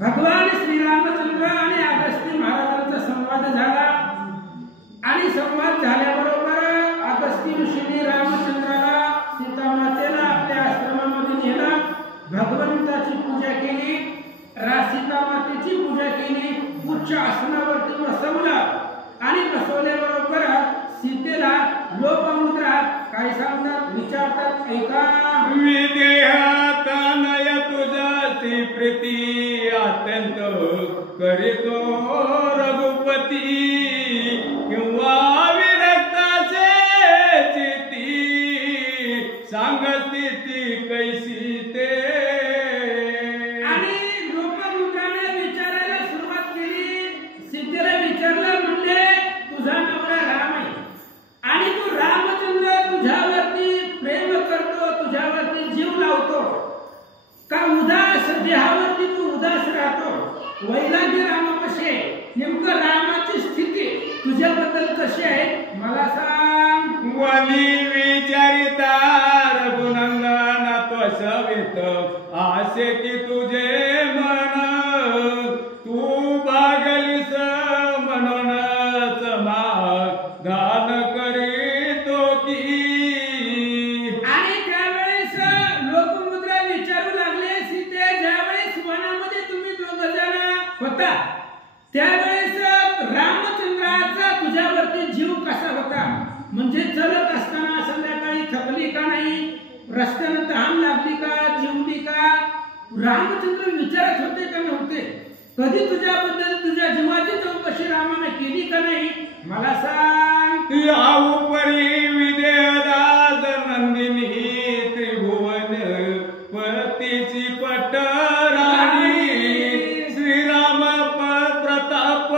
भगवान श्रीरामचंद्र आणि अगस्ती महाराजांचा संवाद झाला आणि संवाद झाल्याबरोबर अगस्ती ऋषींनी रामचंद्राला सीता मातेला आपल्या आश्रमामध्ये नेलं, भगवंताची पूजा केली, सीता मातेची पूजा केली, उच्च आसनावरती बसवलं आणि बसवल्याबरोबर सीतेला लोपमुद्रा काय सांगतात विचारतात, ऐका विदेहातनय तुझी प्रीती अत्यंत करीतो रघुपती किंवा विरक्ताचे चिती सांगती ती कैसी ते आणि लोपमुद्राने विचारायला सुरुवात केली. सीतेला विचारलं, म्हणले तुझा नवरा राम आहे आणि तू रामचंद्र तुझ्यावरती प्रेम करतो, तुझ्यावरती जीव लावतो का उदास देहावरती तू उदास राहतो, वैराग्य रामापाशी आहे, नेमकं रामाची स्थिती तुझ्याबद्दल कशी आहे मला सांग. वनी विचारिता रघुनंदन तो सवित आसे की तुझे मन तू भागलीस म्हणून समाधान करीतो की. आणि त्यावेळेस लोकमुद्रा विचारू लागले, सीते ज्यावेळेस वनामध्ये तुम्ही दोघ जण होता त्यावेळेस रामचंद्राचा तुझ्यावरती जीव कसा होता, म्हणजे चलत असताना संध्याकाळी थकली का नाही, रस्त्यानं तहान लागली का, जीवली का, रामचंद्र विचारत होते का नव्हते, कधी तुझ्याबद्दल तुझ्या जीवाची चौकशी रामाने केली का नाही मला सांग. याऊपरी विदेहदास नंदिनी त्रिभुवन पतीची पटराणी श्रीराम प्रताप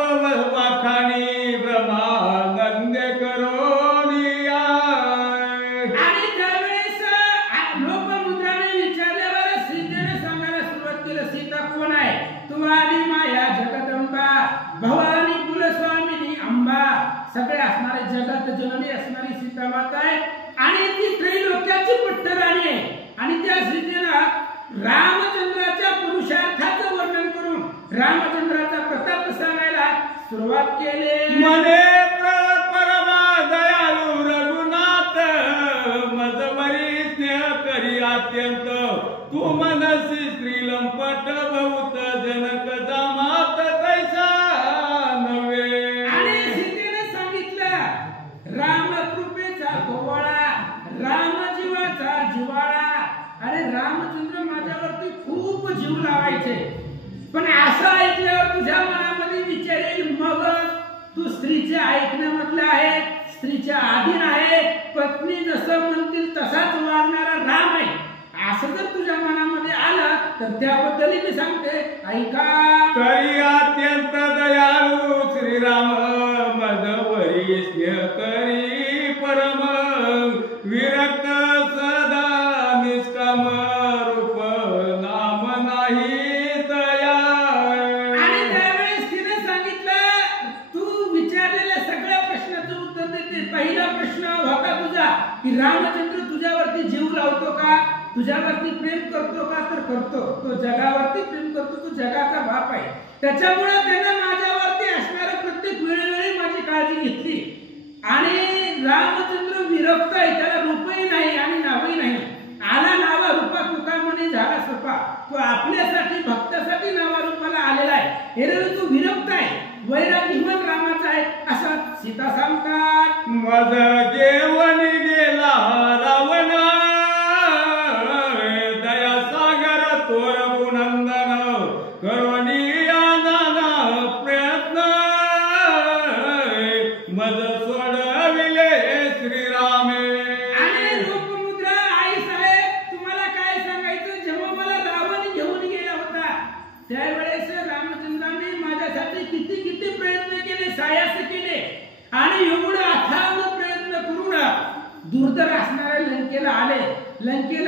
वाखाणी ब्रह्मानंद करोनिया. आणि त्यावेळेस लोपमुद्राने विचारल्यावर सीतेने सांगायला सुरुवात केली, सीता कोण आहे, तू आली माया जगदंबा भवानी कुलस्वामिनी अंबा, सगळे असणारे जगत जननी असणारी सीता माता आहे आणि ती त्रैलोक्याची पट्टराणी आहे. आणि त्या सीतेनं रामचंद्राच्या पुरुषार्थाचं वर्णन करून रामचंद्राचा प्रताप सांगायला सुरुवात केली. मने परमा दयालु रघुनाथ मजवरी स्नेह करी अत्यंत तू मनसी श्रीलंपट बहुत जनक जामात तैसा नव्हे. आणि सीतेने सांगितलं राम कृपेचा गोवाळा, राम जीवाचा जिवाळा. अरे रामचंद्र माझ्यावरती खूप जीव लावायचे, पण असं ऐकल्यावर तुझ्या मनामध्ये विचार येईल, मग तू स्त्रीच्या ऐकण्यामधला आहे, स्त्रीच्या अधीन आहे, पत्नी जसं म्हणतील तसाच वागणारा राम आहे, असं जर तुझ्या मनामध्ये आलं तर त्याबद्दलही मी सांगते, ऐका. तरी अत्यंत दयाळू श्रीराम मजवरी स्नेह करी परम विरक्त सदा निष्काम रूप नाम नाही दया. आणि त्यावेळेस तिने सांगितलं, तू विचारलेल्या सगळ्या प्रश्नाचं उत्तर देते. पहिला प्रश्न होता तुझा की रामचंद्र तुझ्यावरती जीव लावतो का, तुझ्यावरती प्रेम करतो का, तर करतो. तो जगावरती प्रेम करतो, तो जगाचा बाप आहे, त्याच्यामुळे त्याने माझ्यावरती असणाऱ्या प्रत्येक वेळोवेळी माझी काळजी घेतली. आणि रामचंद्र विरक्त आहे, त्याला रूपही नाही आणि नावही नाही, आला नावा रूपा तुका म्हणे झाला सोपा, तो आपल्यासाठी भक्तासाठी नावा रूपाला आलेला आहे, हे तू विरक्त आहे, वैरागी मन रामाचा आहे असा सीता सांगतात. मज घेऊन गेला रावण दया सागर तोर गुण त्यावेळेस रामचंद्राने माझ्यासाठी किती किती प्रयत्न केले, सायास केले आणि एवढं अथांग प्रयत्न करून दुर्धर असणाऱ्या लंकेला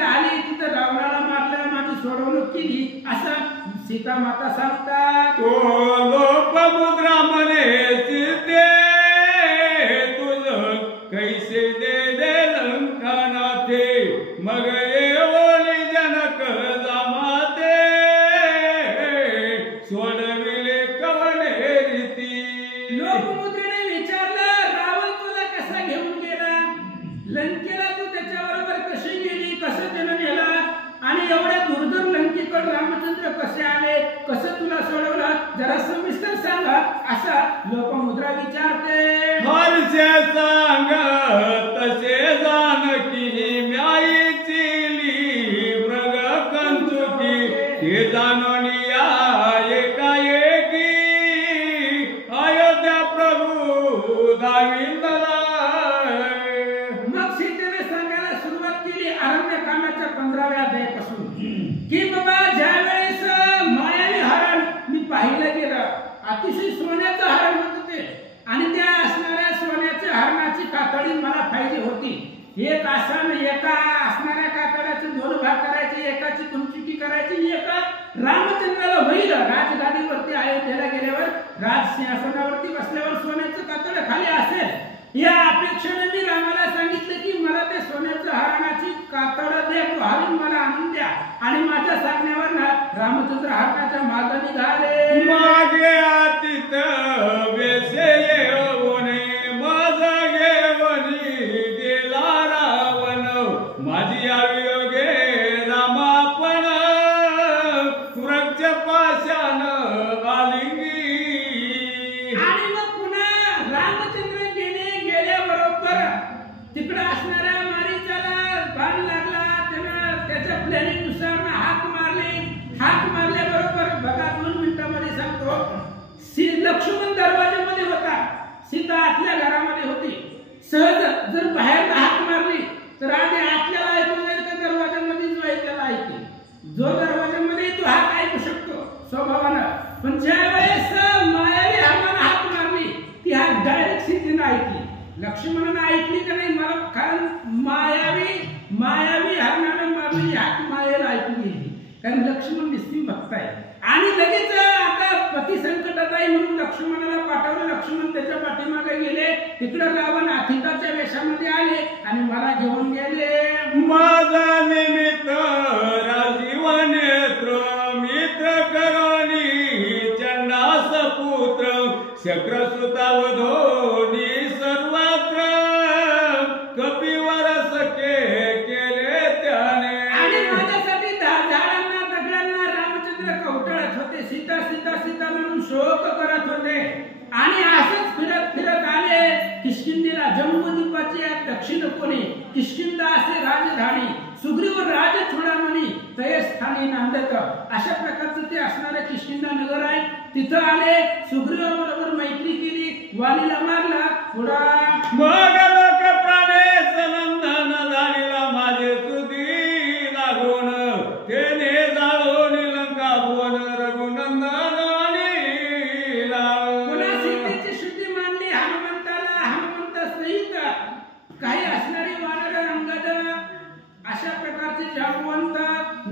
आले तिथं रावणाला मारलं, माझी सोडवणूक केली असं सीता माता सांगतात. तो लोपमुद्रा म्हणे सीते तुझ कैसे दे लंकानाथे मग येवली जनक जमाते सोडविले कवने रीती. लोकमुद्रेने विचारलं, रावण तुला कसा घेऊन गेला, लंकेला तू त्याच्याबरोबर कशी गेली, कसं त्यानं नेला आणि एवढ्या दुर्धर लंकेकडे रामचंद्र कसे आले, कसं तुला सोडवलं, जरा सविस्तर सांगा असा लोकमुद्रा विचारते. हर्षे सांग तसे जानकी म्याईची मृग कंचुकी हे जाणोनिया एकाएकी अयोध्या प्रभू दाविंदला. मग सीतेने सांगायला सुरुवात केली अरण्यकांडाच्या 15व्या अध्यायापासून की बाबा ज्यावेळेस मायावी हरण मी पाहिलं गेलं, अतिशय सोन्याचं हरण होतं ते आणि त्या असणाऱ्या सोन्याच्या हरणाची कातडी मला पाहिजे होती. एक आसन एका असणाऱ्या कातड्याचे 2 भाग करायचे, एकाची कुंचिटी करायची आणि एका रामचंद्राला होईल राजगादीवरती अयोध्येला गेल्यावर राजसिंहासनावरती बसल्यावर सोन्याचं कातड खाली असेल या अपेक्षेने मी रामाला सांगितलं की मला ते सोन्याच्या हरणाची कातड दे, तो हरण मला आणून द्या आणि माझ्या सांगण्यावर रामचंद्र हरणाच्या मागे निघाले. मागे आतीत वेसे येवणे माझ घेवणी गेला रावण माझी आवियोगे रामापण वृक्ष पाशान आलिंगी. आणि मग पुन्हा रामचंद्र गेल्याबरोबर तिकडे असणाऱ्या मारीचाला बाण लागला, त्यानं त्याच्या प्लॅनिंगनुसार हाक मारल्याबरोबर बघा 2 मिनिटांमध्ये सांगतो, लक्ष्मण दरवाजामध्ये होता, सीता आतल्या घरामध्ये होती. सहज जर बाहेर हाक मारली तर आधी आतल्याला ऐकून जाईल का दरवाजामध्ये जो आहे त्याला ऐकेल, जो दरवाजामध्ये तो हाक ऐकू शकतो स्वभावानं. पण ज्या वेळेस मायावी हरणानं हाक मारली ती हाक डायरेक्ट सीतेनं ऐकली, लक्ष्मणानं ऐकली का नाही मला, कारण मायावी हरणानं मारली हाक मायेला ऐकू गेली, कारण लक्ष्मण निस्सिम भक्त आहे आणि लगेच आता पती संकटात आहे म्हणून लक्ष्मणाला पाठवलं. लक्ष्मण त्याच्या पाठीमागे गेले, तिकडे रावण अथिताच्या वेशामध्ये आले आणि मला घेऊन गेले. माझा निमित्त राजीव नेत्र मित्र करोनी चंडास पुत्र शक्रसुतावधोनी सर्वत्र कपिवर सखे केले त्याने. आणि माझ्यासाठी झाडांना दगडांना रामचंद्र कवटाळत होते, सीता सीता सीता म्हणून शोक करत होते आणि असंच फिरत आले किष्किंधेला. जम्बूद्वीपाची दक्षिण कोणी किष्किंधा असे राजधानी, सुग्रीव राज चूडामणी तय स्थानी नांदत, अशा प्रकारचं ते असणारं किष्किंधा नगर आहे. तिथं आले, सुग्रीवाबरोबर मैत्री केली, वालीला मारला थोडा. मग लोक प्राणेश नंदन झालीला माझे सुधी लागून तेने जाळून लंका भुवन रघुनंदन अनिला. पुन्हा सीतेची शुद्धी मानली हनुमंताला, हनुमंत सहित काही असणारी वानर अंगद अशा प्रकारचे जागवंत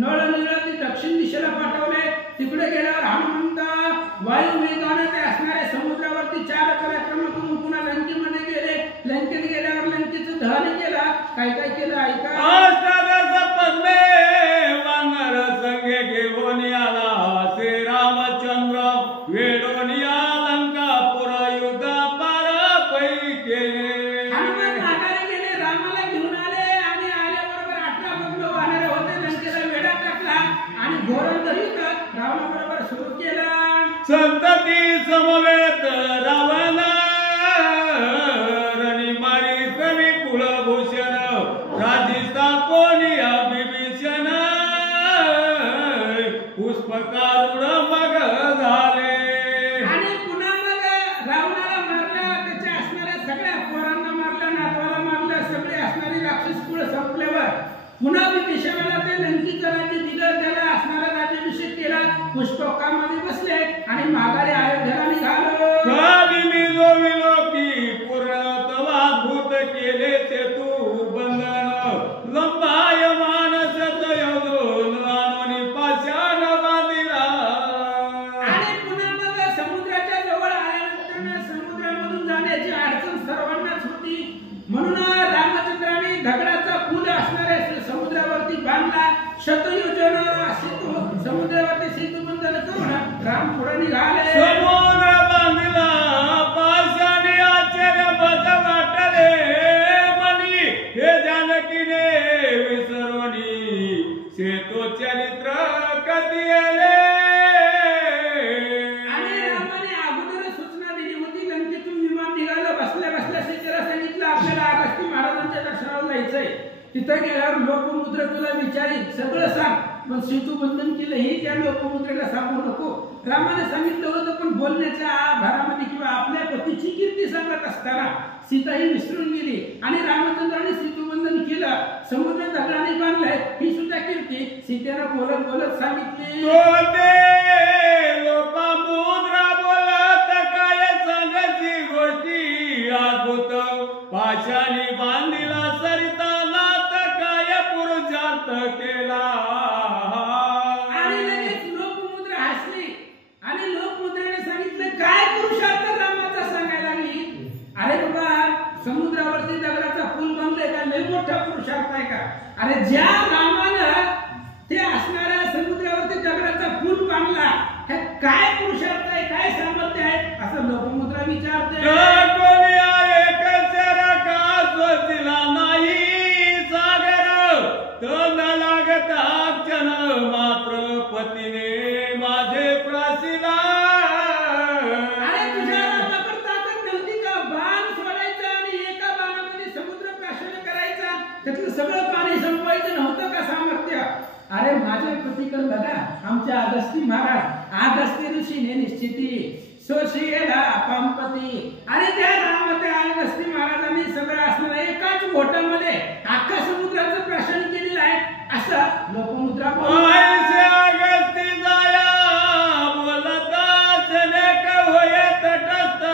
नळ ते दक्षिण दिशेला पाठवले. तिकडे गेल्यावर हनुमंत वायू वेगाने ते असणाऱ्या समुद्रावरती 4 पराक्रम करून पुन्हा लंकेमध्ये गेले. लंकेत गेल्यावर लंकेचं दहन केलं. काय काय केलं ऐका. अष्टादश पद्मे वानर संगे घेऊन आला श्री रामचंद्र वेडून या लंकापुर युद्ध पार पैके. हनुमान माघारी गेले, रामाला घेऊन आले आणि आल्याबरोबर 18 पद्म वानर होते. लंकेला वेढा टाकला आणि घोरंदरीत रावणाबरोबर सुरू केला. संतती समवेत रावण रणी मारी कवी कुलभूषण राजिस्ता कोणी विभीषण पुष्पकारुण मग झाले. आणि पुन्हा मग रावणाला मारलं, त्याच्या असणाऱ्या सगळ्या पोरांना मारलं, नातवाला मारलं, सगळे असणारी राक्षस कुळ संपल्यावर पुन्हा विभीषणाला ते लंकेचं राज्य दिलं, त्याला असणारा राज्याभिषेक केला. पुष्पकामध्ये बसले आणि माघारी अयोध्येला निघालो. कधी मी जोविलो की पूर्णत्वाद्भुत केले ते तू बंधन लंबाय मानस योजून आणून पाषाण बांधिला. आणि पुन्हा मग समुद्राच्या जवळ आल्यानंतर समुद्रामधून जाण्याची अडचण सर्वांनाच होती. म्हणून रामचंद्राने दगडाचा पूल असणाऱ्या समुद्रावरती बांधला. शतयोजन समुद्रावरती सेतुबंधन करून राम पुढे निघाले. समुद्र बांधिला पाषाणी आश्चर्य बज वाटले मनी हे जानकीने विसरवणी सेतो चरित्र कधी येले. आणि रामाने अगोदर सूचना दिली होती. लंकेतून विमान निघालं. बसल्या बसल्या सीतेला सांगितलं आपल्याला अगस्ती महाराजांच्या दर्शनाला जायचंय. तिथं गेल्यावर लोकमुद्रा तुला विचारीन सगळं सांग. पण सेतुबंधन केलं हे त्या लोकमुद्रेला सांगू नको. रामाने सांगितलं होतं पण बोलण्याच्या भरामध्ये किंवा आपल्या पतीची कीर्ती सांगत असताना सीता ही विसरून गेली. आणि रामचंद्राने सेतुबंधन केलं. समुद्र दगडाने बांधलाय ही सुद्धा कीर्ती सीतेला बोलत बोलत सांगितली. लोपामुद्रा बोलत काय सांगायची गोष्टी अद्भुत पाषाणी बांधिला सरिता नाथ काय पुरुषार्थ केला. आणि लगेच लोकमुद्रा हसली आणि लोकमुद्रेने सांगितलं काय पुरुषार्थ रामाचा सांगायला लागली. अरे बाबा समुद्रावरती दगडाचा पूल बांधलाय का लय मोठा पुरुषार्थ आहे का. अरे ज्या रामानं ते असणाऱ्या समुद्रावरती दगडाचा पूल बांधला हे काय पुरुषार्थ आहे काय सामर्थ्य आहे असं लोकमुद्रा विचारते. नाही सागर तन लागत क्षण मात्र पतीने माझे प्रासिला. अरे तुझ्या रामाकडे ताकद नव्हती का बाण सोडायचा आणि एका बाणामध्ये समुद्र प्राशन करायचा त्यातलं सगळं पाणी संपवायचं नव्हतं का सामर्थ्य. अरे माझ्या पतीकडे बघा आमच्या अगस्ती महाराज अगस्ती ऋषीने निश्चिती सोशियला पंपती. आणि त्या अगस्ती महाराजांनी सगळं असणाऱ्या एकाच बोटामध्ये अख्खा समुद्राचं प्राशन केलेलं आहे असं लोकमुद्रा अगस्ती जाया बोलता सनेक होय तटस्थ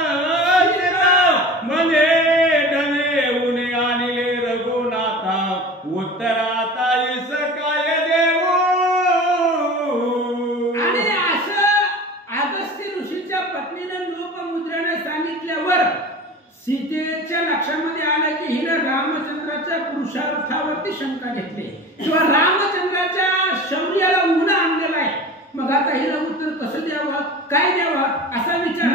मने डने उने आणले रघुनाथा उत्तराता इस काय देऊ. आणि असं अगस्ती ऋषीच्या पत्नीने लोकमुद्रेने सांगितल्यावर सीतेच्या लक्षामध्ये आलं की हिने रामचंद्राच्या पुरुषार्थावरती शंका घेतली किंवा रामचंद्राच्या शौर्याला उघडा आणलेला आहे. मग आता हिला उत्तर कसं द्यावं काय द्यावं असा विचार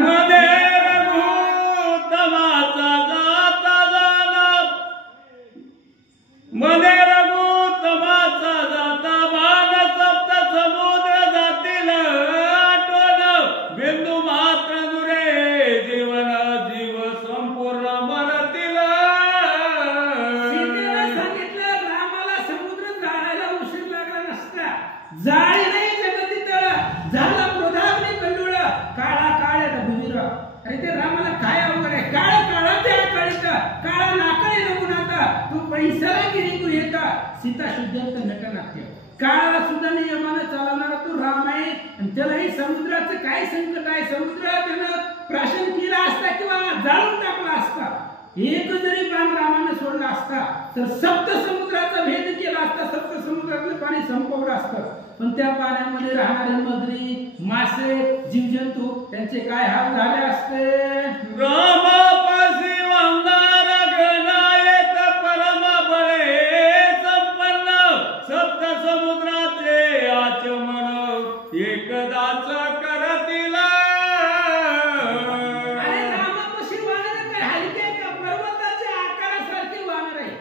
मने रघुतमाचा जाता बाण सप्त समुद्र जातील आठवण बिंदू मात्र दुरे जीवन जीव संपूर्ण मरतील. सीतेला सांगितलं रामाला समुद्र जाळायला उशीर लागला नसता. जाळी नाही जगती तळ झाला क्रोधाग्नी कल्लोळ काळा काळ रघुवीर. अरे ते रामाला काय अवघड आहे. काळ काळा त्या काळीत काळा नाकाळी रघुनाथा तू पैसाला गिरी तू येता. सीता शुद्धंत नटनाट्य काळाला सुद्धा नियमाने चालवणारा तू राम आहे. आणि त्यालाही समुद्राचं काय संकट आहे. समुद्र त्यानं प्राशन केला असता किंवा जाळून टाकला असता. एक जरी बाण रामाने सोडला असता तर सप्त समुद्राचा भेद केला असता. सप्त समुद्रातलं पाणी संपवलं असतं. पण त्या पाण्यामध्ये राहणारे मगरी मासे जीवजंतू त्यांचे काय हाल झाले असते. रामापाशी वांगणार गणायत परम बळे संपन्न सप्त समुद्राचे आचमन एकदाच करतील. अरे रामापाशी वानर काय हलके का पर्वताच्या आकारासारखे वानर आहे.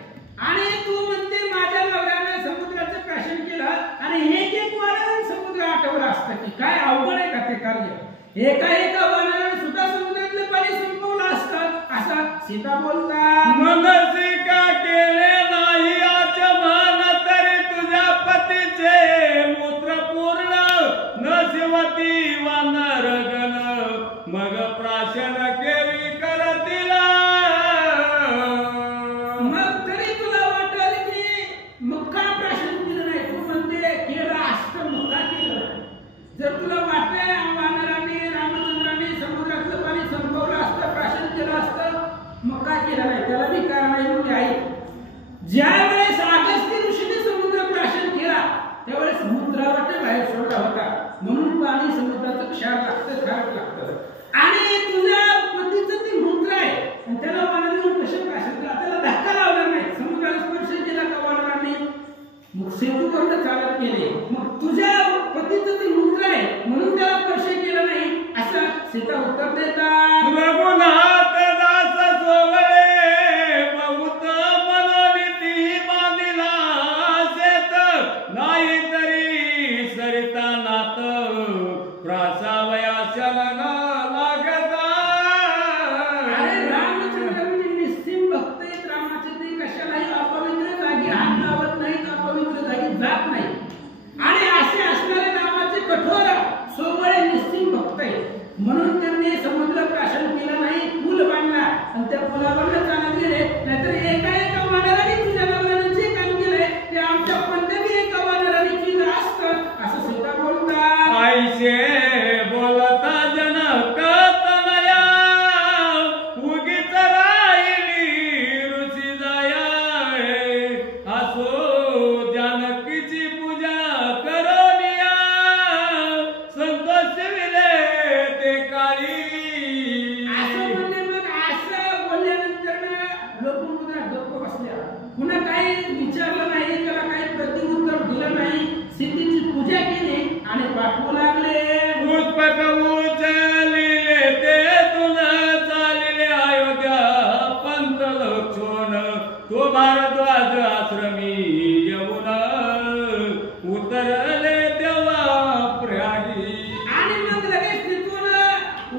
आणि तू म्हणते माझ्या नवऱ्याने समुद्राचं प्राशन केलं आणि एक वानर समुद्र आठवलं असतं की काय अवघड आहे का ते कार्य. एका वानराने सुद्धा समुद्रातलं पाणी संपवलं असतं असं सीता बोलतात. मनसी का केले नाही आचमन तरी तुझ्या पतीचे मूत्र पूर्ण न शिवती वानर गण मग प्राशन केवी करतील. मग तरी तुला वाटल की मग का प्राशन केलं नाही. तू म्हणते केलं असतं मग का केलं. जर तुला वाटतंय वानरांनी रामचंद्रांनी समुद्रातलं पाणी संपवलं असतं, प्राशन केलं असतं, मग काय केलं नाही? त्याला बी कारण आहे म्हणून आहे. ज्या वेळेस अगस्त्य ऋषीने समुद्र प्राशन केला त्यावेळेस समुद्रावर बाहेर सोडला होता, म्हणून पाणी समुद्राचं क्षार लागतं, खार लागतं. आणि तुझ्या पतीचं ते मंत्र आहे आणि त्याला वानरांनी कसं प्राशन केला? त्याला धक्का लावला नाही, समुद्राला स्पर्श केला का वानरांनी? मग सेतू करून चालत गेले. मग तुझ्या पतीचं ते मंत्र आहे म्हणून त्याला स्पर्श केला नाही असं सीता उत्तर देतात. रघुनाथ दास सोवळे बहुत मनोनीती मानिला सेत, नाही तरी सरिता नाथ प्रासावया शरण लागता. अरे रामचंद्र म्हणजे निस्सिम भक्त आहेत रामाचे, ते कशालाही अपवित्र जागी हात लावत नाहीत, अपवित्र जागी जात नाही. आणि असे असणारे रामाचे कठोर सोवळे निस्सिम भक्त आहेत म्हणून त्यांनी समुद्र प्राशन केलं नाही, पूल बांधला आणि त्या पुलावर चालत गेले. नाहीतर एका वानराने तुझ्या नवऱ्याने जे काम केलंय ते आमच्या पंढरी एका वानराने केलं असतं असं सीता बोलतात. आईशे बोलता जनक तनया, उगीच राहिली ऋषी दया. असो जानकीची पूजा करोनिया, संतोष विले ते काळी. असं म्हणले. मग असं बोलल्यानंतर लोकमुद्रा गप्प बसल्या, पुन्हा काही विचारलं नाही, त्याला काही प्रतिउत्तर दिलं नाही. सीतेची पूजा केली आणि पाठवू लागले. पुष्पक उचलिले ते तुन चालिले अयोध्या पंत लक्षण, तो भारद्वाज आश्रमी येऊन उतरले तेव्हा प्रयागी. आणि मग लगेच तिथून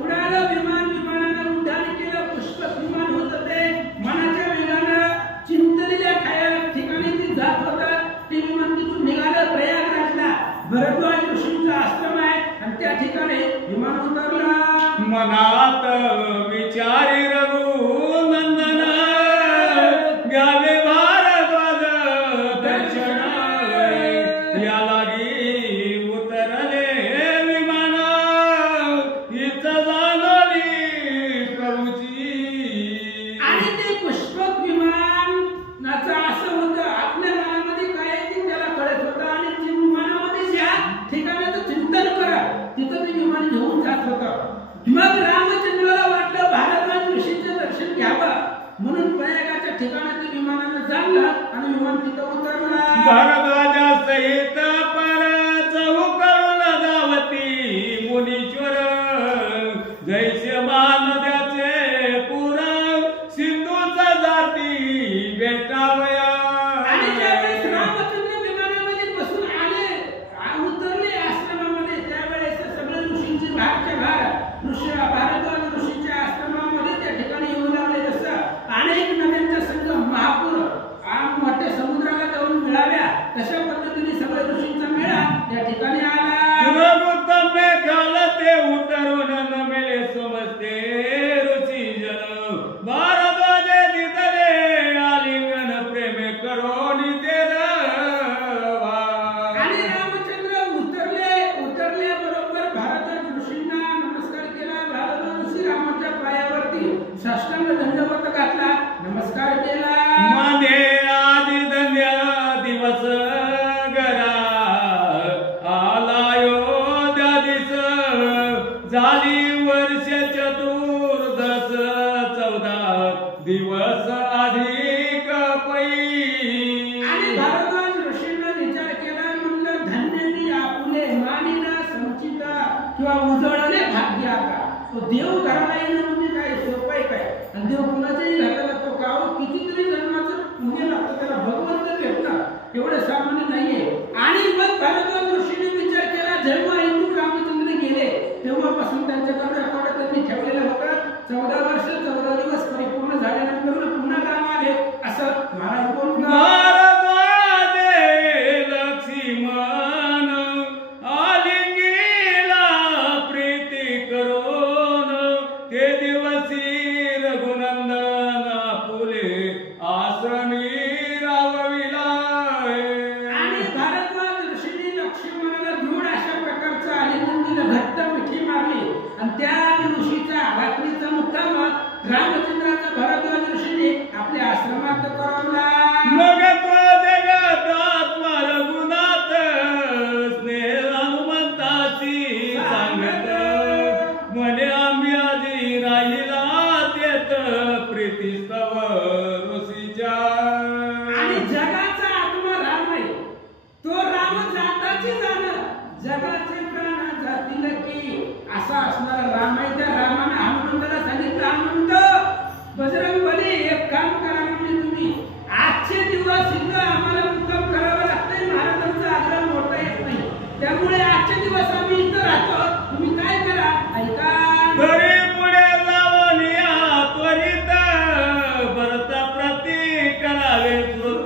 उडालं विमान, विमानानं उड्डाण केलं. पुष्पक विमान होतं ते, मनाच्या वेगानं चिंतलेल्या ठिकाणी ती जात होतं. ते विमान तिथून निघालं प्रयागराजला. भरद्वाज ऋषींचा आश्रम आहे आणि त्या ठिकाणी विमान उतरलं. मनात विचारी रघुनंदन, घ्यावे भारद्वाज दर्शन. या लागी उतरले विमान, हीच जाणली प्रभूची. आणि ते पुष्पक विमानाचं असं होतं, आपल्या मनामध्ये काय आहे ते त्याला कळत होतं आणि ते विमानामध्ये ज्या ठिकाणाचं चिंतन करत तिथं ते विमान घेऊन जात होतं. मग रामचंद्राला वाटलं भारद्वाज ऋषींचं दर्शन घ्यावं म्हणून प्रयागाच्या ठिकाणी ते विमानानं जाणलं आणि विमान तिथं उतरलं. भारद्वाजा सहित पर चौकडून धावती मुनीश्वर, जैसे नद्याचे पूर सिंधूचा जाती भेटावया. आणि ज्यावेळेस रामचंद्र विमानामध्ये बसून आले, उतरले आश्रमामध्ये, त्यावेळेस सगळे ऋषींची बाहेरच्या बाहेर भारद्वाज ऋषींच्या आश्रमामध्ये त्या ठिकाणी येऊ लागले. जसं अनेक नद्यांचा संगम महापूर मोठ्या समुद्राला जाऊन मिळाल्या तशा पद्धतीने सगळे ऋषींचा मेळा त्या ठिकाणी आला. रघुतमे घालते उतरून न मिळे समजते ऋषी जन, भारद्वाजे निधले आलिंगन प्रेमे करोनी ते रवा. आणि रामचंद्र उतरल्या बरोबर भारद्वाज ऋषींना नमस्कार केला. भारद्वाज ऋषी रामाच्या पायावरती साष्टांग दंडवत घातला, नमस्कार केला. माने आदि धन्य दिवस गरा, आलायोध्या दिस झाली वर्ष चतुर्दश, 14 दिवस अधिक पै. आणि भारद्वाज ऋषींना विचार केला, म्हणलं धन्य मी आपुले मानिना संचित किंवा उजळले भाग्य. आता तो देव घराला येणं म्हणजे काय सोपं आहे काय? आणि देव कुणाच्याही घराला तो गाव कितीतरी जन्माचं पुण्य लागतं, त्याला भगवंत भेटतात, एवढं सामान्य नाहीये. आणि मग भारद्वाज ऋषीने विचार केला, जेव्हा ऐकून रामचंद्र गेले तेव्हापासून त्यांच्याकडे रेकॉर्ड त्यांनी ठेवलेलं होतं. 14 वर्ष 14 दिवस परिपूर्ण झाल्यानंतर पुन्हा राम आले असं महाराज बोलतात. भारद्वाजे लक्ष्मण आलिंगीला प्रीती करून, ते दिवसी रघुनंदन फुले आश्रमी रावविला. आणि भारद्वाज ऋषींनी लक्ष्मणाला दृढ अशा प्रकारचं आलिंगन करवला. मग तो जगतात्मा रघुनाथ स्नेह हनुमंताची सांगत म्हणे आम्ही आधी राहिला तेत प्रीती स्तव ऋषीच्या. आणि जगाचा आत्मा राम आहे. तो राम जाताची जाणं जगाचे प्राण जातील की असा असणारा राम आहे. त्या रामाने हनुमंताला सांगितलं, हनुमंत बजरंग बली एक काम करा म्हणजे तुम्ही आजचे दिवस इथं आम्हाला मुक्काम करावा लागतंय. महाराजांचा आग्रह मोडता येत नाही. त्यामुळे आजचे दिवस आम्ही इथं राहतो. तुम्ही काय करा ऐका. तरी पुढे जाऊन या त्वरित भरत प्रती करावे श्रुत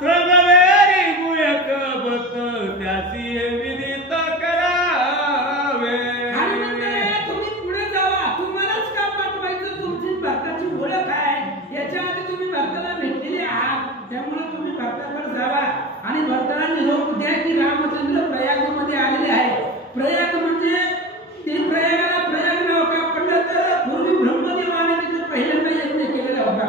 श्रगवेरी गुयक भक्त त्याची विदित करावे. हनुमंत तुम्ही पुढे जावा. तुम्हालाच का पाठवायचं? तुमची भक्ताची ओळख आहे. याच्या आधी तुम्ही भक्ताला भेटलेले आहात. त्यामुळे तुम्ही भक्ताकडे जावा आणि भक्ताला निरोप द्या की रामचंद्र प्रयागमध्ये आलेले आहे. प्रयाग म्हणजे ते प्रयागाला प्रयाग नाव का पडलं तर पूर्वी ब्रह्मदेवाने तिथे पहिल्यांदा यज्ञ केलेला होता.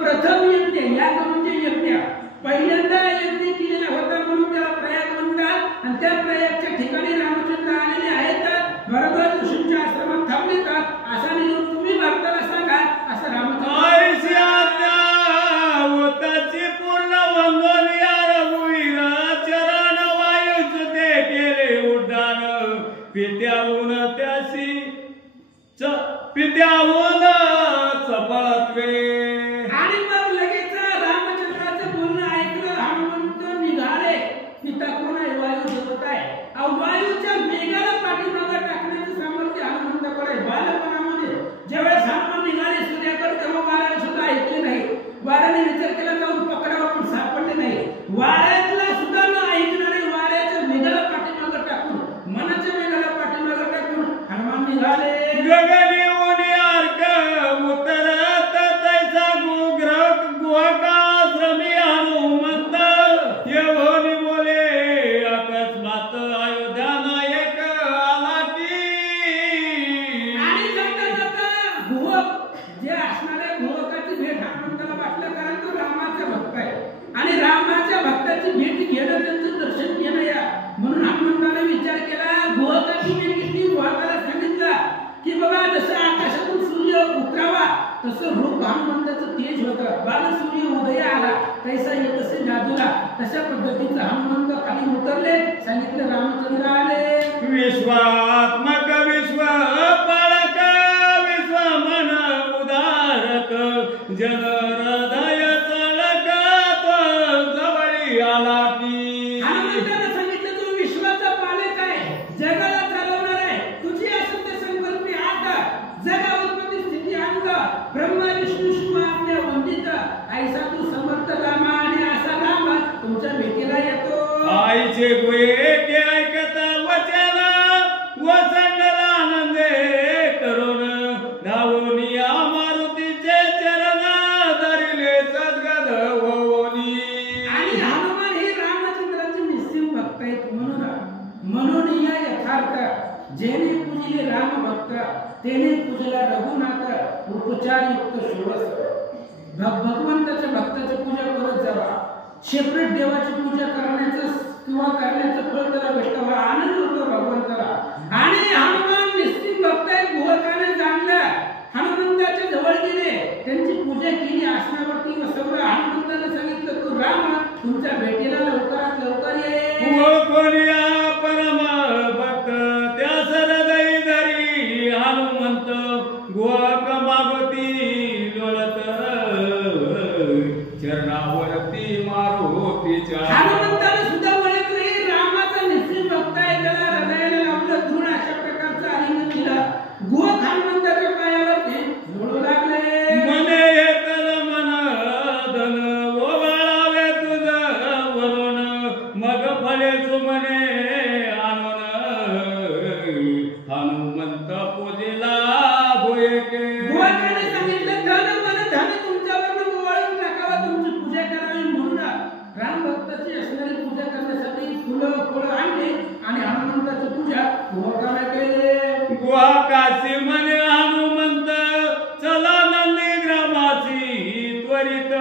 प्रथम यज्ञ याग म्हणजे यज्ञ पहिल्यांदा यज्ञ केलेला होता म्हणून त्याला प्रयाग म्हणतात. आणि त्या प्रयागच्या ठिकाणी रामचंद्र आलेले आहेत. भरद्वाज ऋषींच्या आश्रमात थांबले का असा निरोप तुम्ही भक्ताला सांगा असं रामचंद्र. आईची आज्ञा होताची पूर्ण वंदन या रघुवीर चरण वायूच ते केले उड्डाण पित्याहून त्याशी पित्याहून चपळत्वे. आणि मग लगेच रामचंद्राचं बोलणं ऐकलं. हनुमंत निघाले. पिता कोण आहे? वायू देवता आहे. वायूच्या मेघाला पाठीमागे टाकण्याचं सामर्थ्य हनुमंताकडे आहे. बालपणामध्ये ज्यावेळेस हनुमान निघाले सूर्याकडे तेव्हा वाऱ्याने सुद्धा ऐकले नाही. वाऱ्याने विचार केला जाऊन पकडावं पण सापडले नाही. वाऱ्यातला सुद्धा न ऐकणारे वाऱ्याच्या मेघाला पाठीमागे टाकून मनाच्या मेघाला पाठीमागे टाकून हनुमान निघाले. गगनी उनी अर्क उतरत तैसा गुहकाश्रमी हनुमंत येऊन बोले अकस्मात अयोध्या नायक आला की. आणि जाता जाता गुहक जे असणाऱ्या गुहकाची भेट हनुमंताला वाटलं कारण तो रामाचा भक्त आहे. आणि रामाच्या भक्ताची भेट घेणं त्यांचं दर्शन घेणं या म्हणून हनुमंताने विचार केला. गुहकाची भेट घेतली. गुहकाला सांगितलं की बाबा जसं आकाशातून सूर्य उतरावा तसं रूप हनुमंताचं तेज होतं. बाल सूर्य उदय आला तैसा येत असे जादूला तशा पद्धतीचं हनुमंत खाली उतरले. सांगितलं रामचंद्र आले. विश्वात्मक विश्व पालक विश्व मन उदारक जन हृदय चळक तो जवळी आला की. हनुमंताने सांगितलं तू विश्वाचा पालक आहे. जगाला चालवणार आहे. तुझी असून ते संकल्पी आता जगा उत्पत्ती स्थिती अंत ब्रह्मा विष्णू शिव आज्ञा वंदित ऐसा तू समर्थ रामा. आणि असा राम तुमच्या भेटीला येतो. आईचे गोये ऐकता वचन वसंडला आनंदे करून धावून या मारुतीचे चरण धरिले सद्गद होऊनी. आणि हनुमान हे रामचंद्राचे निस्सिम भक्त आहेत. म्हणून या यथार्थ जेने पूजिले राम भक्त तेने पूजला रघुनाथ उपचारयुक्त षोडश. भगवंताच्या भक्ताची पूजा करत जावा. सेपरेट देवाची पूजा करण्याचं किंवा करण्याचं फळ त्याला भेटतं. हा आनंद होतो भगवंताला. आणि हनुमान निस्सिम भक्त आहे. गुहकाने जाणलं. हनुमंताच्या जवळ गेले. त्यांची पूजा केली आसनावरती बसवलं. हनुमंताने सांगितलं तू राम तुमच्या भेटीला लवकरात लवकर ये. कोणिया परम भक्त त्या सरदई धरी हनुमंत गुहक मागती लोळत चरणावरती मारुतीच्या. हनुमंताने सुद्धा ओळखलं हे रामाचा निस्सिम भक्त आहे. त्याला हृदयाला लावलं. धूळ अशा प्रकारचं आलिंगन दिलं. गुहक हनुमंताच्या पायावरती लोळू लागले. मने येतल मन धन ओवाळावे तुझ वरून मग फळे चुमने आणून हनुमंत पूजेला भोयके. गुहकाने सांगितलं धन मन धन तुमच्यावर ओवाळून टाकावं. तुमची पूजा करावी म्हणून राम भक्ताची असणारी पूजा करण्यासाठी फुलं फळं आणली आणि हनुमंताची पूजा गुहकाने केली. गुहाकाशी म्हणे हनुमंत चला नंदी ग्रामाची त्वरित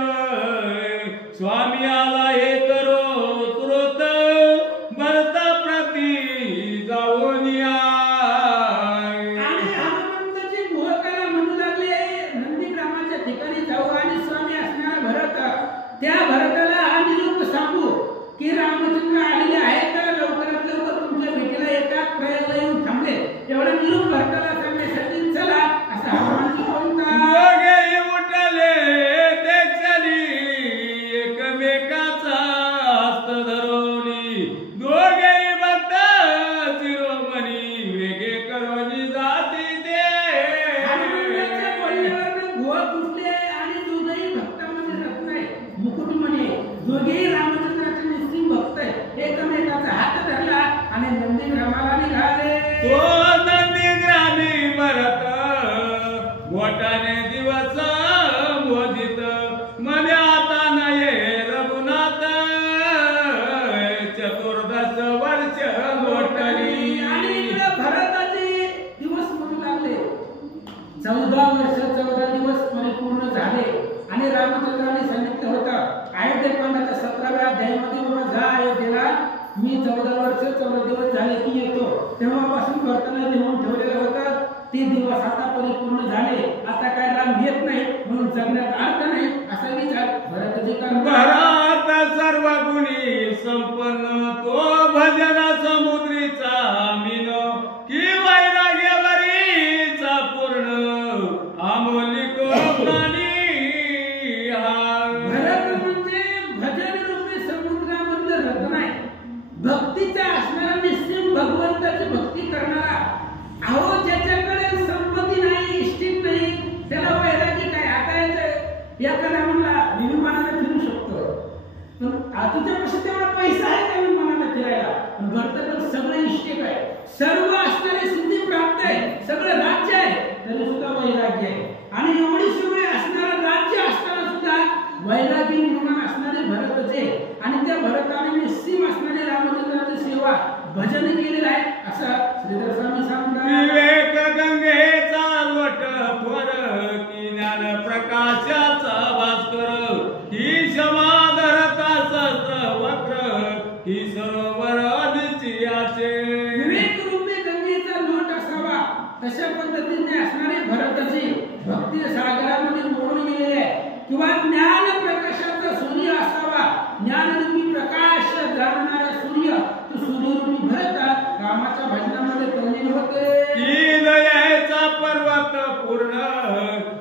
वनाला निघाले. तो नंदीग्रामी भरत गोटाने दिवस मोजित मने आता नये रघुनाथ चतुर्दश वर्ष लोटली. आणि इकडे भरताचे दिवस म्हणू लागले. 14 वर्ष 14 दिवस परिपूर्ण झाले आणि रामचंद्राने सांगितलं होतं अयोध्येकांडाच्या 17व्या अध्यायामध्ये बाबा जा अयोध्येला, मी 14 वर्ष 14 दिवस झाले की येतो. तेव्हापासून भरताने लिहून ठेवलेलं होतं. ते दिवस आता परिपूर्ण झाले, आता काय राम येत नाही म्हणून जगण्यात अर्थ नाही असा विचार भरताचे करतात. भरत सर्व गुणी संपन्न तो भजन समुद्रीचा मीन की वैराग्यवरीचा पूर्ण आमोलिक प्राणी हा. भरत म्हणजे भजन रूपी समुद्रामधलं रत्न आहे. भक्तीचा असणारा निस्सीम भगवंताची भक्ती करणारा. अहो ज्याच्याकडे संपत्ती नाही, इष्टित नाही, त्याला वैराग्य काय? आता एखादा म्हणला मी विमानाने फिरू शकतो, पण तुझ्यापाशी तेवढा पैसा आहे का विमानाने फिरायला? पण भरताकडे सगळे इष्टित आहे, सर्व असणारी सिद्धी प्राप्त आहे, सगळं राज्य आहे, तरी सुद्धा वैराग्य आहे. आणि एवढी सगळे असणारं राज्य असताना सुद्धा वैरागी निर्माण असणारे भरतचे. आणि त्या भरताने निस्सीम असणारी रामचंद्राची सेवा भजन केलेलं आहे असं श्रीधर स्वामी सांगतात. विवेक गंगेचा लोट थोर की ज्ञान प्रकाशाचा भास्कर की क्षमा धरता सहस्र वक्र की सरोवर निश्चयाचे. विवेक रूपी गंगेचा लोट असावा तशा पद्धतीने असणारे भरतचे भक्ती सागरामध्ये मोडून गेलेले आहे. किंवा ज्ञान प्रकाशाचा सूर्य असावा, ज्ञानरूपी प्रकाश जाणणारा सूर्य, तो सूर्यरूपी भरत रामाच्या भजनामध्ये तल्लीन होते. की दयाचा पर्वत पूर्ण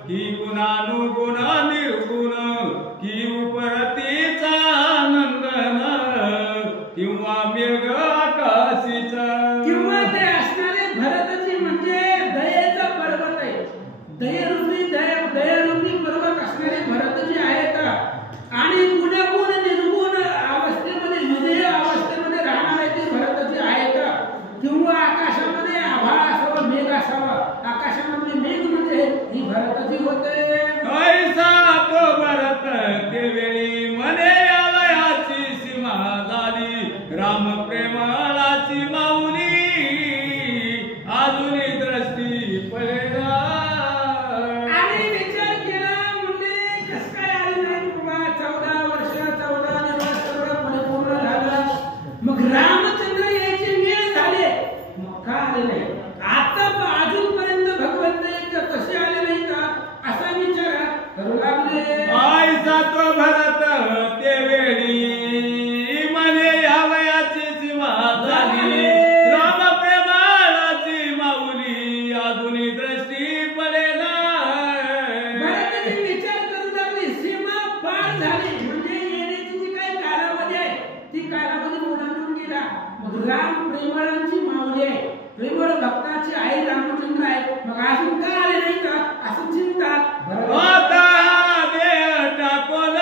की गुणानुगुण निर्गुण की उपरतीचा नंदन किंवा मेघ आकाशीचा. किंवा ते असणारे भरतजी म्हणजे दयेचा पर्वत आहे. दयरूपी पर्वत असणारे भरतजी आहेत. आणि गुणगुण निर्गुण अवस्थेमध्ये विधेय अवस्थेमध्ये राहणारे ते भरतजी आहेत. किंवा आकाशामध्ये आभाळ असावं, मेघ असावा, आकाशामध्ये मेघ म्हणजे ही भरतजी होते. ऐसा तो भरत ते वेळी मने यावयाची सीमा झाली राम प्रेमाळाची माऊली अजूनही दृष्टी पडेना. आणि विचार केला म्हणजे कसं काय आले नाही बाबा. 14 वर्ष 14 दिवस सगळं परिपूर्ण झालं, मग रामचंद्र यायचे वेळ झाले, मग का आले नाही? आता अजूनपर्यंत भगवंत कसे आले नाही का असा विचार करू लागले. ऐसा तो भरत ते वेळी मने यावयाची सीमा झाली राम प्रेमाळाची माऊली अजूनही दृष्टी पडेना. भरताचे विचार करू लागले, सीमा पार झाली म्हणजे येण्याची जी काही कालावधी आहे ती कालावधी ओलांडून गेला. मग राम प्रेमळांची माऊली आहे, प्रेमळ भक्ताची आई रामचंद्र आहे, मग अजून का आले नाही का असं चिंता आता देह टाकोन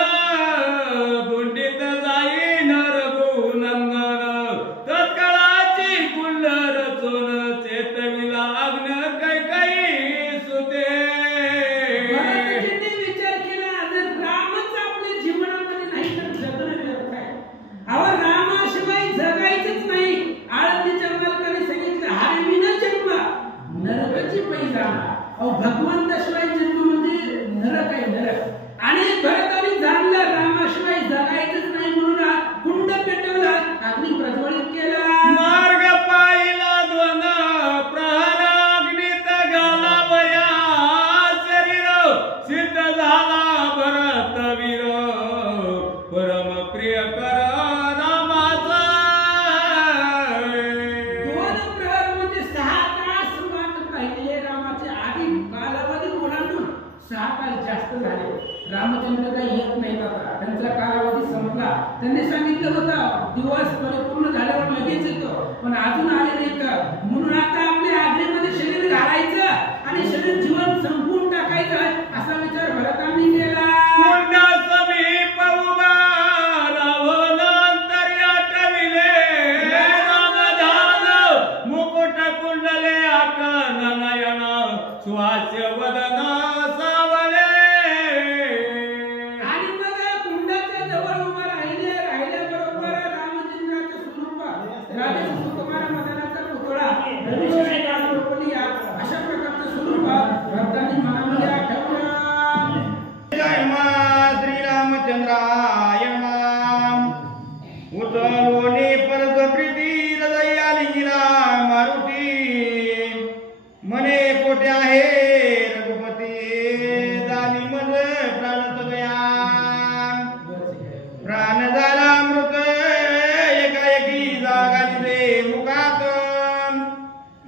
गुंडीत जाईन रघुनंदन तत्काळाची कुंड रचून चेतविला अग्न कैकई सुते. भरतजींनी विचार केला, जर रामच आपल्या जीवनामध्ये नाही तर जगणं व्यर्थ आहे. अहो रामाशिवाय जगायचंच नाही. आळंदीच्या मालकाने सांगितलं हरविना जन्म नरकाची पैजा. अहो भगवंताशिवाय जन्म म्हणजे नरक आहे, नरक. आणि भरताने जाणलं रामाशिवाय जगायचंच नाही म्हणून कुंड पेटवला, अग्नी प्रज्वलित केला. मार्ग पाहिला दोन प्रहर अग्नीत घालावया शरीर सिद्ध झाला भरत वीर परम प्रिय कर रामाचा. 2 प्रहर म्हणजे 6 तास वाट पाहिलेले रामाचे. आधी कालावधी ओलांडून 6 तास जास्त झाले. रामचंद्र काही येत नाहीत, आता त्यांचा कालावधी संपला. त्यांनी सांगितलं होतं दिवस परिपूर्ण झाल्यावर लगेच येतो, पण अजून आले नाही का. म्हणून आता आपल्या आज्ञेमध्ये शरीर घालायचं आणि शरीर जीवन संपवून टाकायचं असा विचार भरतांनी केला. कुंड समीप उभा राहून अंतर्यात विले रामधान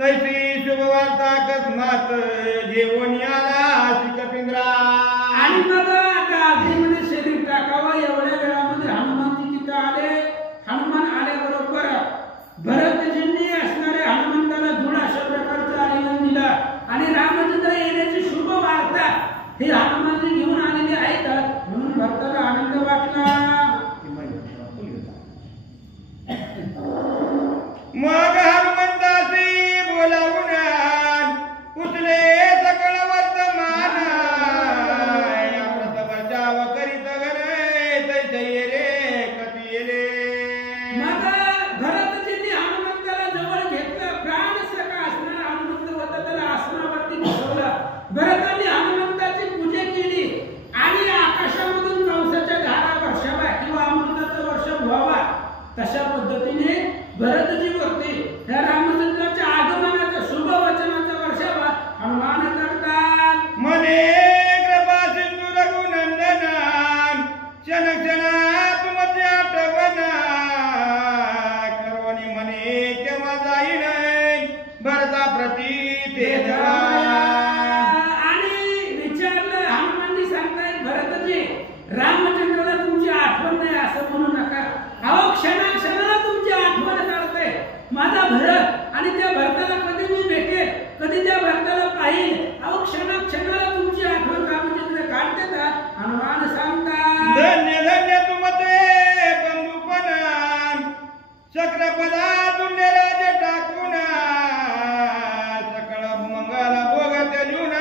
तैसी शुभवार्ता अकस्मात जेवण आला कपिंद्रा. आणि मग आता अग्नीमध्ये शरीर टाकावं एवढ्या वेळामध्ये हनुमान तिथं आले. हनुमान आल्याबरोबर भरतजींनी असणारे हनुमंताला धूळ अशा प्रकारचं आलिंगन दिलं आणि रामचंद्र येण्याची शुभ वार्ता हे हनुमानजी घेऊन आलेले आहेत म्हणून भक्ताला आनंद वाटला. मग हनुमंतासी बोलावून उचले सकळ वर्तमान या प्रथमच्या करीत घरे तैसे रे कधी रे. मग भरतजींनी हनुमंताला जवळ घेतलं. प्राण सखा असणारा हनुमंत होता त्याला आसनावरती बसवलं. भरतांनी हनुमंताची पूजा केली आणि आकाशामधून पावसाच्या धारा वर्षावा किंवा अमृताचा वर्षाव व्हावा तशा पद्धतीने भरतजी वरती त्या रामचंद्राच्या आगमनाचा शुभ वचनाचा वर्षावा हनुमान करतात. मने कृपा सिंधू रघुनंदन क्षण क्षणात तुमचे आठवण करवणी मने केव्हा जाईन भरता प्रती ते आणि विचारलं हनुमानजी सांगतायत भरतजी रामचंद्राला तुमची आठवण नाही असं म्हणू नका. अहो क्षणाक्षणाला तुमची आठवण काढते माझा भरत आणि त्या भरताला कधी मी भेटेल कधी त्या भरताला पाहिल. अहो क्षणाक्षणाला तुमची आठवण रामचंद्र काढते का हनुमान सांगतात. धन्य धन्य तुमते बंधुपण चक्रपदा तुल्य राज टाकून सकळ मंगल भोग त्याजून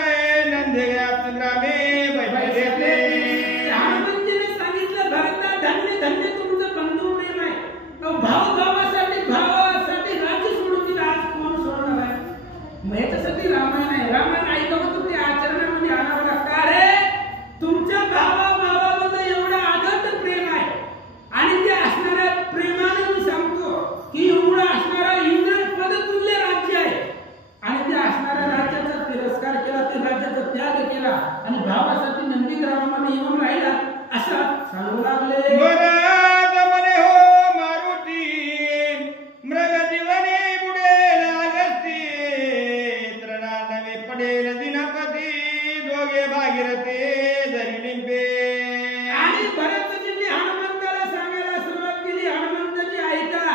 नंदेयात ग्रामे बैठले. हनुमानजीने सांगितलं भरता धन्य धन्य तुमचं बंधू प्रेम आहे. भाऊ भावासाठी भावासाठी राज्य सोडून दिलं आज कोण सोडणार आहे. मग याच्यासाठी रामायण आहे. रामायण ऐकावं तर ते आचरणामध्ये आणावं लागतं. अरे तुमच्या भावा भावाबद्दल एवढं आदर प्रेम आहे आणि ते असणाऱ्या प्रेमाने मी सांगतो की एवढं असणारा इंद्र पद तुल्य राज्य आहे आणि त्या असणाऱ्या राज्याचा तिरस्कार केला ते राज्याचा त्याग केला आणि भावासाठी नंदीग्रामामध्ये येऊन राहिला असं सांगू लागले. वरात मने हो मारुती मृग जीवने बुडेल अगस्ती त्रणा नवे पडेल दिनपती दोघे भागीरथे जरी लिंबे. आणि भरतजींनी हनुमंताला सांगायला सुरुवात केली. हनुमंताची ऐका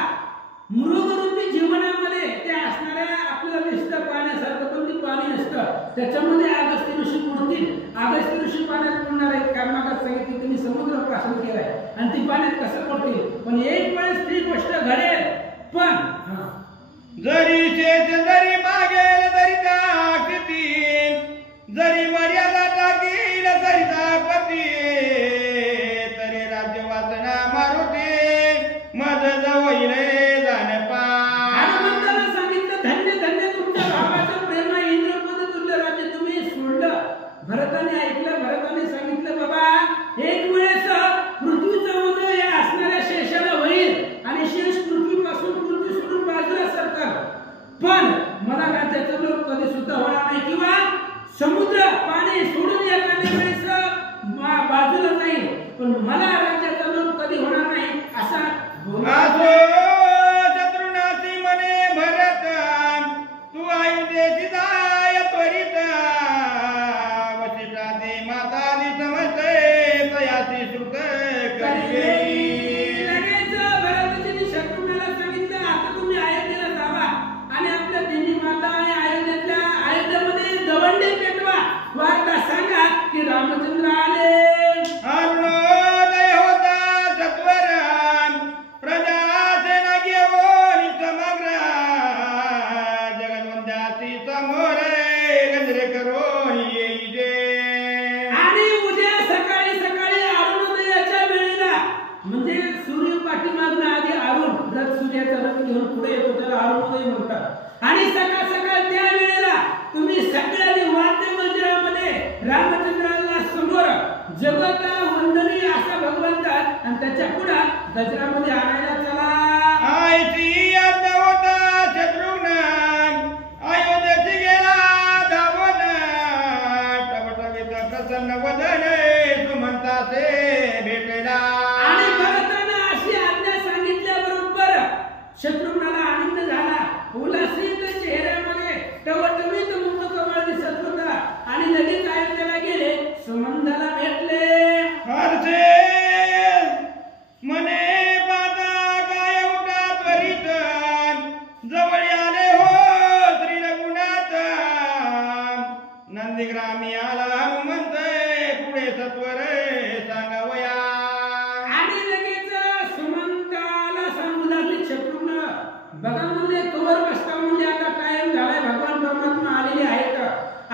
मृगरूपी जीवनामध्ये ते असणाऱ्या आपल्याला दिसतं पाण्यासारखं पण ते पाणी नसतं. त्याच्यामध्ये अगस्त्य ऋषी बुडतील. अगस्त्य ऋषी पाण्यात बुडणार आहेत कारण मागास सांगितलं त्यांनी समुद्र प्राशन केलाय आणि ती पाण्यात कसं पडतील. पण एक वेळेस ती गोष्ट घडेल. पण जरी शेत जरी मागेल तरी टाकतील जरी मर्यादा टाकील तरी दापती तरी राज्य वाचना मारुती मज जवळले जाणे पा. हनुमंताला सांगितलं धन्य धन्य तुमच्या भावाचं प्रेम आहे. इंद्रपद तुल्य राज्य तुम्ही सोडलं. भरताने ऐकलं. भरताने सांगितलं बाबा एक वेळेस पृथ्वीचा उदय या असणाऱ्या शेषाला होईल आणि शेष पृथ्वीपासून पृथ्वी सोडून बाजूला सरकार. पण मला राज्याचा लोक कधी सुद्धा होणार नाही किंवा समुद्र पाणी सोडून एखाद्या वेळेस बाजूला जाईल पण मला राज्याचा लोक कधी होणार नाही असा असो शत्रुनाशी मने भरत तू अयोध्येची जाय त्वरित वशिष्ठा दे माता दि समजते तयाची श्रुत करी. लगेच भरतजींनी शत्रुघ्नाला सांगितलं आता तुम्ही अयोध्येला जावा आणि आपल्या तिन्ही माता आणि अयोध्येमध्ये दवंडी पेटवा. वार्ता सांगा की रामचंद्र आले. अरुणोदय होता सत्वर प्रजा सेना घेऊन समग्र जगद्वंद्याची समोर गजरे करून येईजे. आणि उद्या सकाळी सकाळी अरुणोदयाच्या वेळेला म्हणजे सूर्य पाठीमागून आधी अरुण रथ सूर्याचा रथ घेऊन पुढे येतो त्याला अरुणोदय म्हणतात. आणि सकाळ सकाळ त्या वेळेला तुम्ही सगळ्यांनी वाद्य मंदिरामध्ये रामचंद्राला समोर जगताला वंदनीय असा भगवंत आणि त्याच्या पुढे गजरामध्ये आणायला चला. आयची आज्ञा होता शत्रुघ्न अयोध्येची गेला धावून टवटवीत प्रसन्न वदन सुमंताचे भेटला. आणि भरताने अशी आज्ञा सांगितल्याबरोबर शत्रुघ्नाला आनंद झाला. उल्हासित चेहऱ्यामध्ये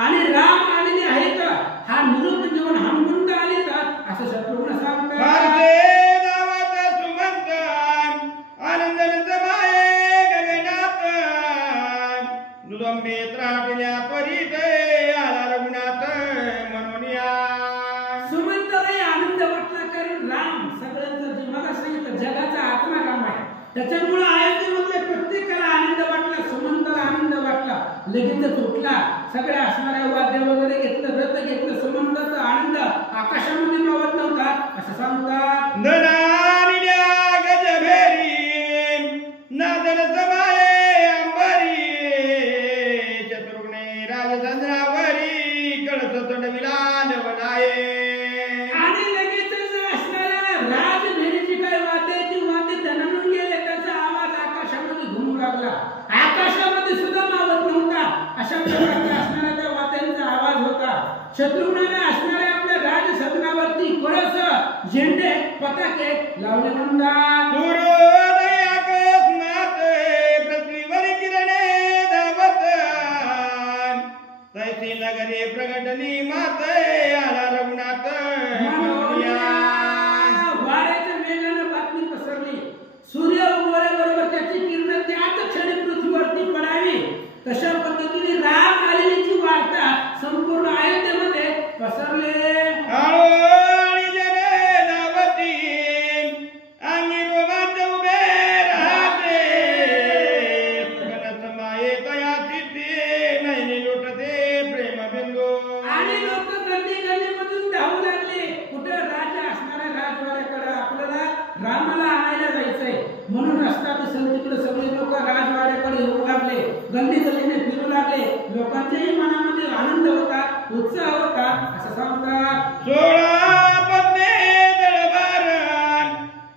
आणि राम आलेले आहेत हा निरोप घेऊन हनुमंत आले तर असं शत्रुघ्न सांगतात. भारते नावात सुमंत आनंदन समाये गगनात दुदंबे त्राटल्या त्वरित आला रघुनाथ मनोनिया. सुमंतलाही आनंद वाटला कारण राम सगळ्यांचं जे मग सांगितलं जगाचा आत्मा राम आहे. त्याच्यामुळे अयोध्येमधल्या प्रत्येकाला आनंद वाटला. सुमंतला आनंद वाटला. लगेच उठला. सगळ्या असणाऱ्या वाद्य वगैरे घेतलं रथ घेतलं. सुमंताचा आनंद आकाशामध्ये मावत नव्हता असं सांगतात. धनानिल्या गजभेरी नादन समाये अंबरी शत्रुघ्ने राजचंद्रावरी कळस चढविला नवनाये. आणि लगेचच असणाऱ्या राजभेरीची काय वाद्याची वाद्य धनानून गेले. त्याचा आवाज आकाशामध्ये घुमू लागला. आकाशामध्ये सुद्धा मावत नव्हता. अशा प्रकारचा असणारा त्या वाद्यांचा आवाज होता. शत्रुघ्नाने असणाऱ्या आपल्या राजसदनावरती कळस झेंडे पताके लावले म्हणतात. सूर्योदय अकस्मात पृथ्वीवर किरणे धावत तैसी नगरी प्रगटली माते आला रघुनाथ मनोनिया. वाऱ्याच्या वेगानं बातमी पसरली. सूर्य उगवल्याबरोबर त्याची किरण त्याच क्षणी पृथ्वीवरती पडावी तशा पद्धतीने राम आलेलीची वार्ता संपूर्ण अयोध्येमध्ये पसरले. आळोळी जने धावती अंगी रोमांच उभे राहते सगन समाये तया चित्ते नैनी लुटते प्रेम बिंदू. आणि लोक गर्दी गल्लीमधून धावू लागले. कुठे राजा असणाऱ्या राजवाड्याकडे आपल्याला रामाला आणायला जायचंय म्हणून रस्ता दिसेल तिकडे सगळे लोक राजवाड्याकडे येऊ लागले. गल्ली गल्लीने फिरू लागले. लोकांच्याही मनामध्ये आनंद होता उत्साह होता असं सांगतात. 16 पद्मे दळभार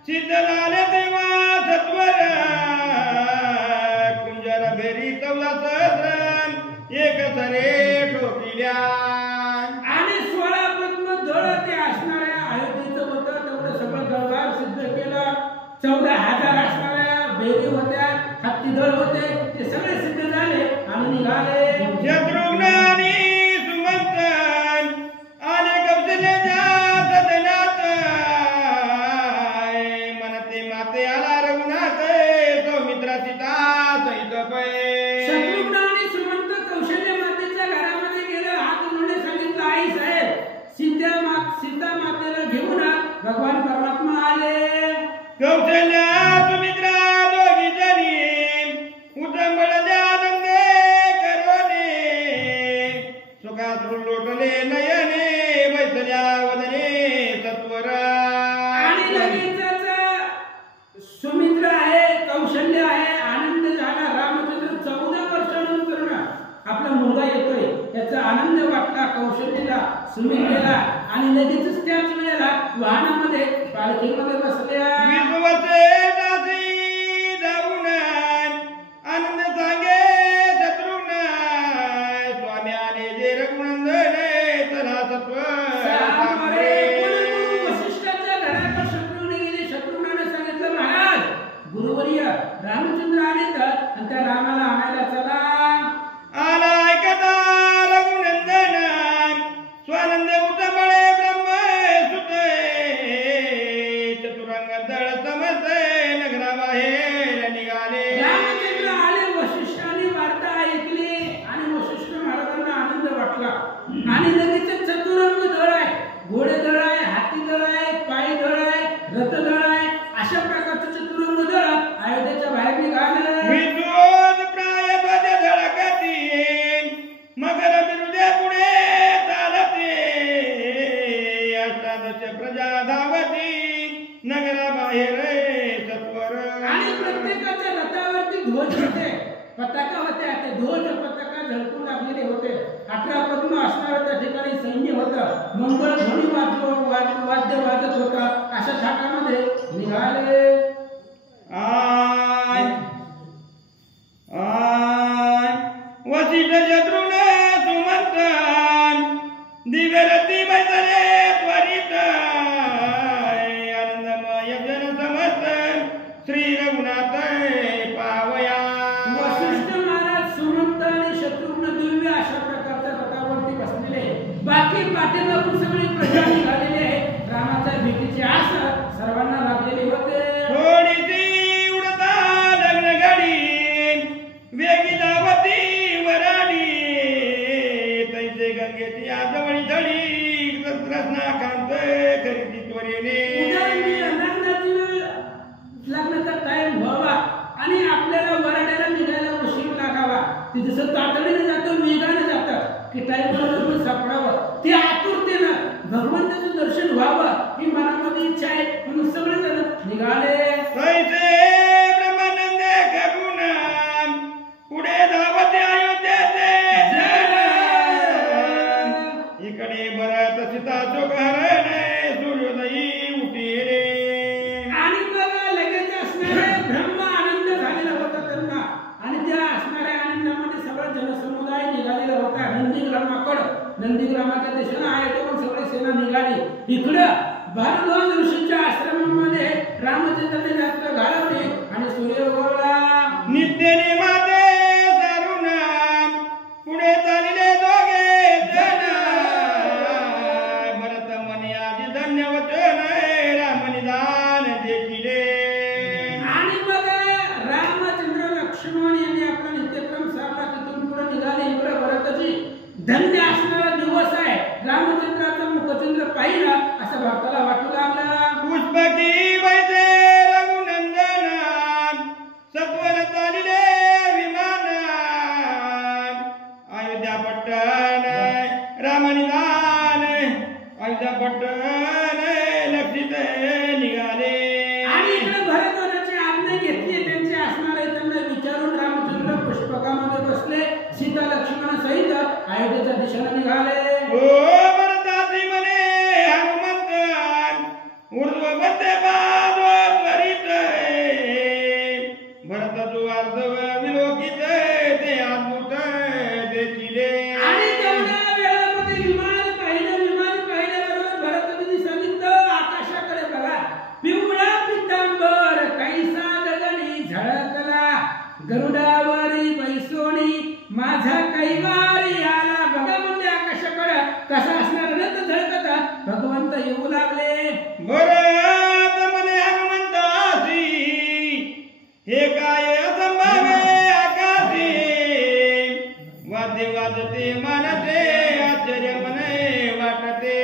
सिद्ध झाले तेव्हा सत्वर कुंजर भेरी 14 सहस्र एक सरे ठोकिल्या. आणि 16 पद्म दळ ते असणाऱ्या अयोध्येचं होतं तेवढं सगळं दळभार सिद्ध केलं. 14,000 असणाऱ्या बेरी होत्या हत्ती दळ होते ते सगळे सिद्ध झाले आणि निघाले. शत्रुघ्न आणि सुमंत आले कौशल्याच्या सदनात मनते माते आला रघुनाथ सौमित्रा सीता सहित पै. शत्रुघ्न आणि सुमंत कौशल्य मातेच्या घरामध्ये गेलं. हात जोडून सांगितलं आई साहेब सीता मातेला घेऊन भगवान परमात्मा आले. कौशल्या सुमित्रा दोघी जणी उदंबळले आनंद करोने सुखात लोटले नयने बैसल्या वदने सत्वर. आणि लगेचच सुमित्रा आहे कौशल्य आहे आनंद झाला. रामचंद्र 14 वर्षानंतर आपला मुलगा येतोय याचा आनंद वाटला कौशल्यला सुमित्रेला. आणि लगेचच त्याच वेळेला वाहनामध्ये पालखीमध्ये बसल्या. 20 वर्षे दासी जाऊन आनंद सांगे शत्रुघ्न स्वामी आले जे रघुनंदने तला सत्व सामरे कुलगुरू वसिष्ठाच्या घरात शत्रुघ्न गेले. शत्रुघ्नाने सांगितलं महाराज गुरुवर्य रामचंद्र आले तर आणि त्या रामाला आणायला चला. आला ऐकता रघुनंदन स्वानंद उतबळे ब्रह्म सुते चतुरंग दळ समते नगराबाहेर निघाले. रामचंद्र आले. वसिष्ठाने वार्ता ऐकली आणि वसिष्ठ महाराजांना आनंद वाटला. आणि लगेच चतुरंग दळ आहे घोडे दळ आहे हाती दळ आहे पायी दळ आहे रथ दळ आहे अशा प्रकारचं चतुरंग दळ अयोध्येच्या बाहेर निघालं. विद्रोध प्राय ध्वज झळकती मगर बिरुदे पुढे चालते अष्टादश प्रजा धावती नगराबाहेर सत्वर. आणि प्रत्येकाच्या रथावरती ध्वज होते पताका होत्या. ते ध्वज पताका झळकून लागलेले होते. 18 पद्म असणारं त्या ठिकाणी सैन्य होतं. मंगळ ध्वनी वाद्य वाजत होता. अशा थाटामध्ये निघाले. आय आय वसिष्ठ शत्रुघ्न सुमंत दिव्यरती बैसले त्वरित आनंदमय जन समस्त श्री रघुनाथ पावया. वसिष्ठ महाराज सुमंत आणि शत्रुघ्न दिव्य अशा प्रकारच्या रथावर वाटेत आपण सगळी प्रजा निघालेली आहे. रामाच्या भेटीची आस सर्वांना लागलेली होते. थोडीशी उडता लग्न गाडी वेगी धावती वराडी तैसे गंगेची आजवळी धडी रत्ना कांत करीती त्वरेने. लग्नाचा टाइम व्हावा आणि आपल्याला वराड्याला निघायला उशीर लागावा. ते जसं तातडीने जातं वेगाने जातं की टाइम बरोबर सापडावं. ते आतुरतेनं भगवंताचं दर्शन व्हावं ही मनामध्ये इच्छा आहे. म्हणून सगळेजण निघाले. तैसे ब्रह्मानंदे करून पुढे धावते अयोध्येचे इकडे भरत सीताचं घर सूर्योदयी उठी रे. आणि बघा लगेच असणारे ब्रह्म आनंद झालेला होता त्यांना. आणि त्या असणाऱ्या आनंदामध्ये सगळा जनसमुदाय निघालेला होता नंदीग्रामाकडं. नंदीग्रामाच्या दिशेनं आयोध्याहून सगळी सेना निघाली. इकडं भारद्वाज ऋषीच्या आश्रमामध्ये रामचंद्राने रात्र घालवली आणि सूर्य उगवला. नित्य नियमाते सारून पुढे चालले दोघे जण भरत म्हणे आजी धन्य वचन राम निदान देखिले. आणि मग रामचंद्र लक्ष्मण यांनी आपला नित्यक्रम सारला. तिथून पुढे निघाले. इकडे भरताची धन्य असणारा दिवस आहे. रामचंद्राचा मुखचंद्र पाहिला असं भक्ताला वाटू लागलं. पुष्पकी वैसे रघुनंदन सत्वर चालिले विमान अयोध्या पट्टण रामनिदान अयोध्या पट्टण लक्षित निघाले. आणि इकडे भरतवराची आज्ञा घेतली. त्यांचे असणारे त्यांना विचारून रामचंद्र पुष्पकामध्ये बसले. सीता लक्ष्मण सहित अयोध्येच्या दिशेने निघाले. ओ भरताची म्हणे हनुमंत ऊर्ध्व बंदे बाजो त्वरित भरताचो अर्धव विलोकित ते अद्भुत देखिले. आणि तेवढ्या वेळामध्ये विमान पाहिल्याबरोबर भरतजींनी सांगितलं आकाशाकडे बघा. पिवळा पितांबर कैसा गगनी झळकला गरुडावरी बैसोनी माझा कैवारी आला. बघा म्हणजे आकाशाकडे कसा असणार रथ झळकता भगवंत येऊ लागले. भरत म्हणे हनुमंतासी हे काय असंभावे आकाशी वाद्य वाजते मानते आश्चर्य मने वाटते.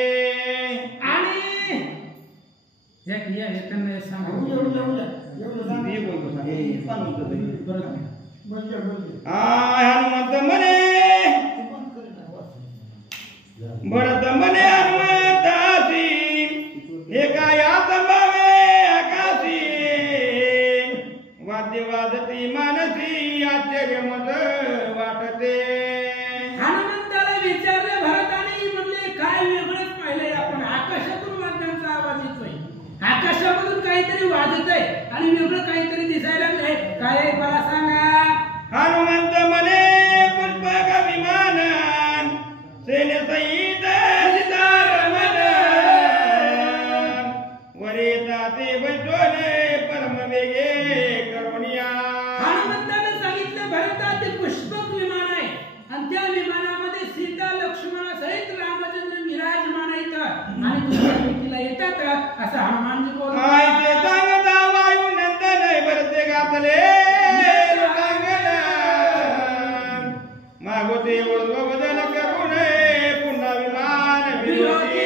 आणि या त्यांना सांगू हनुमंत म्हणे भरत म्हणे हनुमंतासी हे काय असंभावे आकाशी वाद्य वाजती मानसी आश्चर्य मज वाटते. हनुमंताला विचारले भरताने म्हणले काय वेगळंच पाहिलंय आपण. आकाशातून वाद्यांचा आवाज येतोय. आकाशामधून काहीतरी वाजत आहे आणि वेगळं काहीतरी दिसायला लागलंय. काय आहे मला सांगा. हनुमंत म्हणे पुष्पक विमान सेनेसहित सीतारमण वरे जाते बैसोने परम वेगे करुणिया. हनुमंताने सांगितलं भरता ते पुष्पक विमान आहे आणि त्या विमानामध्ये सीता लक्ष्मण सहित रामचंद्र विराजमान आहेत आणि तुझ्या भेटीला येतात असं हनुमानजी बोलतात. काय ते सांगता वायू नंदन भरते घातले मागोते ऊर्ध्व बदल करून पुन्हा विमान विरोधी.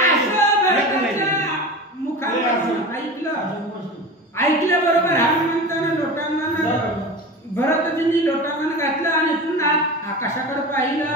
असं भरताच्या मुखापासून ऐकलं बरोबर हनुमंतानं लोटांगण भरतजींनी लोटांगण घातलं आणि पुन्हा आकाशाकडे पाहिलं.